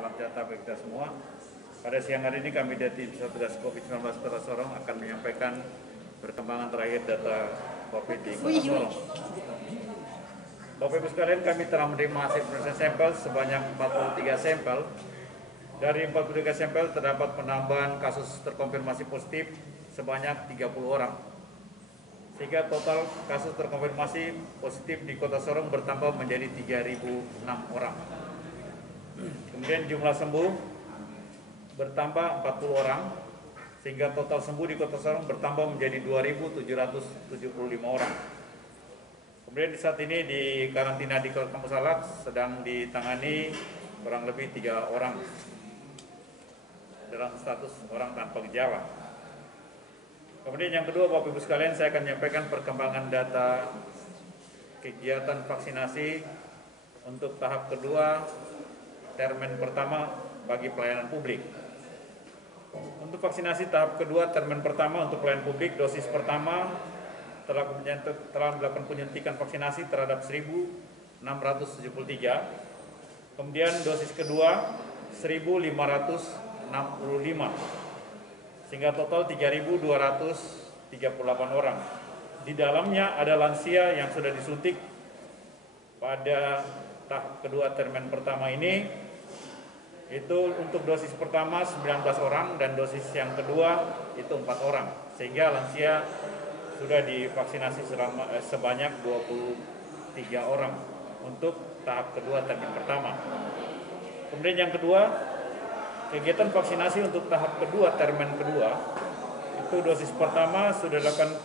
Salam sejahtera bagi kita semua. Pada siang hari ini kami dari tim Satgas COVID-19 Kota Sorong akan menyampaikan perkembangan terakhir data COVID di Kota Sorong. Bapak Ibu sekalian, kami telah menerima hasil pemeriksaan sampel sebanyak 43 sampel. Dari 43 sampel terdapat penambahan kasus terkonfirmasi positif sebanyak 30 orang. Sehingga total kasus terkonfirmasi positif di Kota Sorong bertambah menjadi 3.006 orang. Kemudian jumlah sembuh bertambah 40 orang, sehingga total sembuh di Kota Sorong bertambah menjadi 2.775 orang. Kemudian saat ini di karantina di Kota Kampung Salak sedang ditangani kurang lebih 3 orang dalam status orang tanpa gejala. Kemudian yang kedua, Bapak Ibu sekalian, saya akan menyampaikan perkembangan data kegiatan vaksinasi untuk tahap kedua termen pertama bagi pelayanan publik. Untuk vaksinasi tahap kedua termen pertama untuk pelayanan publik, dosis pertama telah melakukan penyuntikan vaksinasi terhadap 1.673. Kemudian dosis kedua 1.565. Sehingga total 3.238 orang. Di dalamnya ada lansia yang sudah disuntik pada tahap kedua termen pertama ini. Itu untuk dosis pertama 19 orang dan dosis yang kedua itu 4 orang. Sehingga lansia sudah divaksinasi sebanyak 23 orang untuk tahap kedua termen pertama. Kemudian yang kedua, kegiatan vaksinasi untuk tahap kedua termen kedua itu dosis pertama sudah dilakukan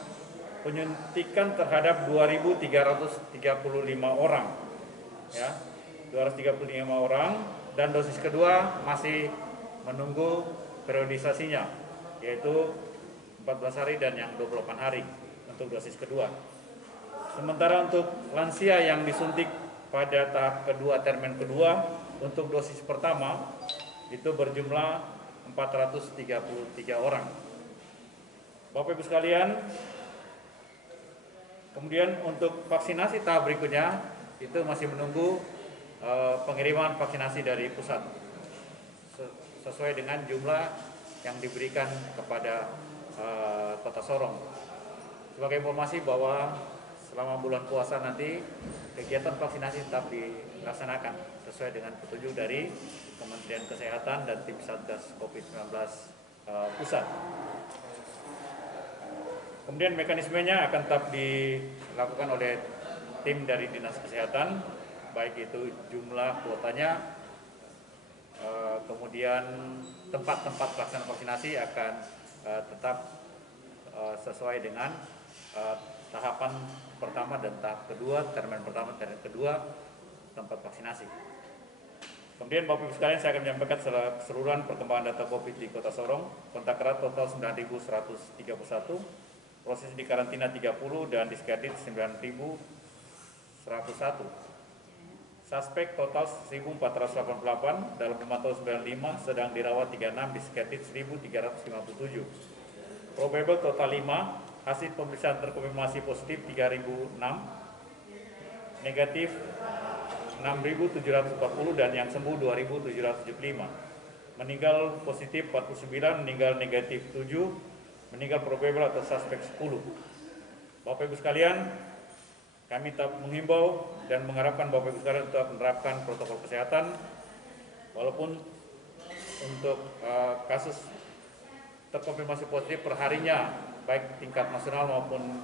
penyuntikan terhadap 2.335 orang, ya, 235 orang, dan dosis kedua masih menunggu periodisasinya, yaitu 14 hari dan yang 28 hari untuk dosis kedua. Sementara untuk lansia yang disuntik pada tahap kedua termen kedua untuk dosis pertama itu berjumlah 433 orang. Bapak Ibu sekalian, kemudian untuk vaksinasi tahap berikutnya itu masih menunggu pengiriman vaksinasi dari pusat sesuai dengan jumlah yang diberikan kepada Kota Sorong. Sebagai informasi bahwa selama bulan puasa nanti kegiatan vaksinasi tetap dilaksanakan sesuai dengan petunjuk dari Kementerian Kesehatan dan tim Satgas COVID-19 pusat. Kemudian mekanismenya akan tetap dilakukan oleh tim dari Dinas Kesehatan, baik itu jumlah kuotanya, kemudian tempat-tempat pelaksanaan vaksinasi akan tetap sesuai dengan tahapan pertama dan tahap kedua, termen pertama dan kedua tempat vaksinasi. Kemudian Bapak Ibu sekalian, saya akan menyampaikan keseluruhan perkembangan data COVID di Kota Sorong. Kontak erat total 9.131, proses di karantina 30 dan diskredit 9.101. Suspek total 1.488, dalam pemantauan 95, sedang dirawat 36, diskredit 1.357. Probable total 5, hasil pemeriksaan terkonfirmasi positif 3.006, negatif 6.740 dan yang sembuh 2.775. Meninggal positif 49, meninggal negatif 7, meninggal probable atau suspek 10. Bapak Ibu sekalian, kami tetap menghimbau dan mengharapkan Bapak Ibu sekalian tetap menerapkan protokol kesehatan, walaupun untuk kasus terkonfirmasi positif perharinya baik tingkat nasional maupun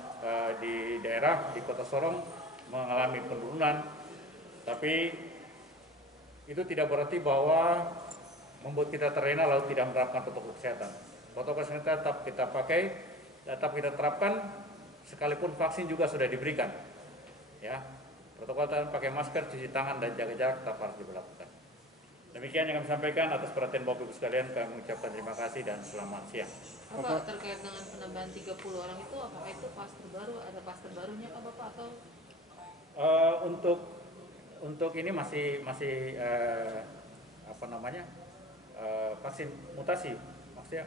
di daerah di Kota Sorong mengalami penurunan, tapi itu tidak berarti bahwa membuat kita terlena lalu tidak menerapkan protokol kesehatan. Protokol kesehatan tetap kita pakai, tetap kita terapkan, sekalipun vaksin juga sudah diberikan. Ya, protokol kesehatan pakai masker, cuci tangan dan jaga jarak tetap harus diberlakukan. Demikian yang kami sampaikan. Atas perhatian Bapak Ibu sekalian, kami mengucapkan terima kasih dan selamat siang. Bapak, terkait dengan penambahan 30 orang itu, apakah itu klaster baru, ada klaster barunya Pak Bapak atau? Untuk ini masih vaksin mutasi, maksudnya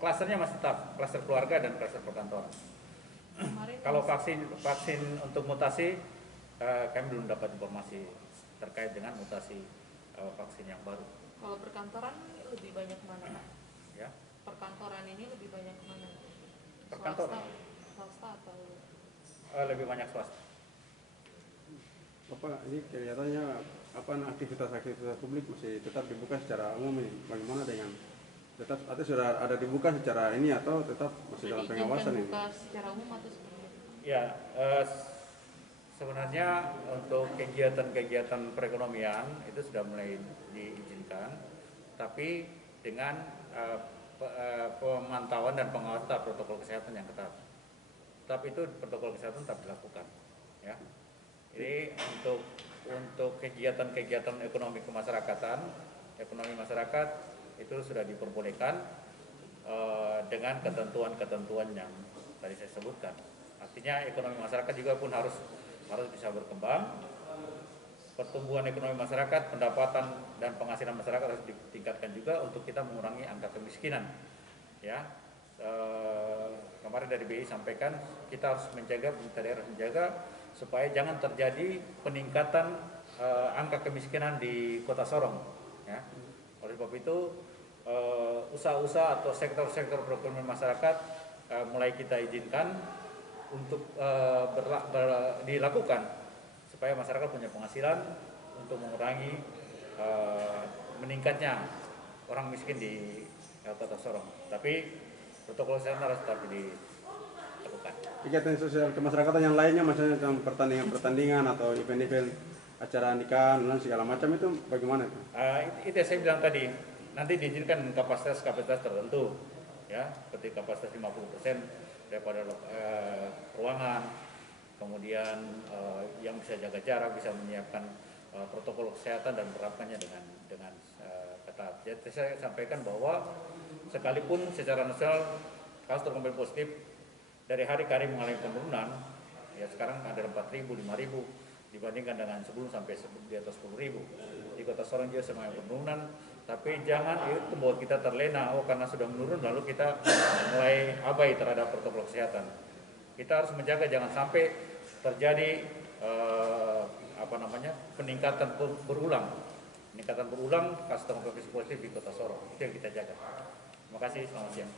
klasternya masih tetap klaster keluarga dan klaster perkantoran. Kalau vaksin untuk mutasi, kami belum dapat informasi terkait dengan mutasi vaksin yang baru. Kalau perkantoran lebih banyak mana, Pak? Ya, Perkantoran ini lebih banyak mana? perkantoran Swasta atau lebih banyak swasta. Bapak, ini kelihatannya aktivitas-aktivitas publik masih tetap dibuka secara umum ini. Bagaimana dengan tetap atau sudah ada dibuka secara ini atau tetap masih dalam pengawasan ini? buka secara umum atau seperti apa? Ya, sebenarnya untuk kegiatan-kegiatan perekonomian itu sudah mulai diizinkan, tapi dengan pemantauan dan pengawasan terhadap protokol kesehatan yang ketat. Tapi itu protokol kesehatan tetap dilakukan. Ya. Jadi untuk kegiatan-kegiatan ekonomi kemasyarakatan, ekonomi masyarakat itu sudah diperbolehkan dengan ketentuan-ketentuan yang tadi saya sebutkan. Artinya ekonomi masyarakat juga pun harus bisa berkembang. Pertumbuhan ekonomi masyarakat, pendapatan dan penghasilan masyarakat harus ditingkatkan juga untuk kita mengurangi angka kemiskinan. Ya, kemarin dari BI sampaikan kita harus menjaga, pemerintah daerah menjaga supaya jangan terjadi peningkatan angka kemiskinan di Kota Sorong. Ya. Oleh sebab itu usaha-usaha atau sektor-sektor perekonomian masyarakat mulai kita izinkan untuk dilakukan supaya masyarakat punya penghasilan untuk mengurangi meningkatnya orang miskin di Kota Sorong. Tapi protokol kesehatan harus tetap dilakukan. Kegiatan sosial kemasyarakatan yang lainnya, misalnya dalam pertandingan atau event-event acara nikahan dan segala macam itu bagaimana? Itu yang saya bilang tadi, nanti diizinkan kapasitas tertentu, ya, seperti kapasitas 50% daripada ruangan, kemudian yang bisa jaga jarak, bisa menyiapkan protokol kesehatan dan menerapkannya dengan ketat. Jadi saya sampaikan bahwa sekalipun secara nasional kasus terkonfirmasi positif dari hari ke hari mengalami penurunan, ya sekarang ada 4.000, 5.000 dibandingkan dengan sebelum sampai di atas 10.000. Di Kota Sorong juga mengalami penurunan, tapi jangan itu membuat kita terlena, karena sudah menurun lalu kita mulai abai terhadap protokol kesehatan. Kita harus menjaga jangan sampai terjadi peningkatan berulang kasus terkonfirmasi positif di Kota Sorong. Itu yang kita jaga. Terima kasih, selamat siang.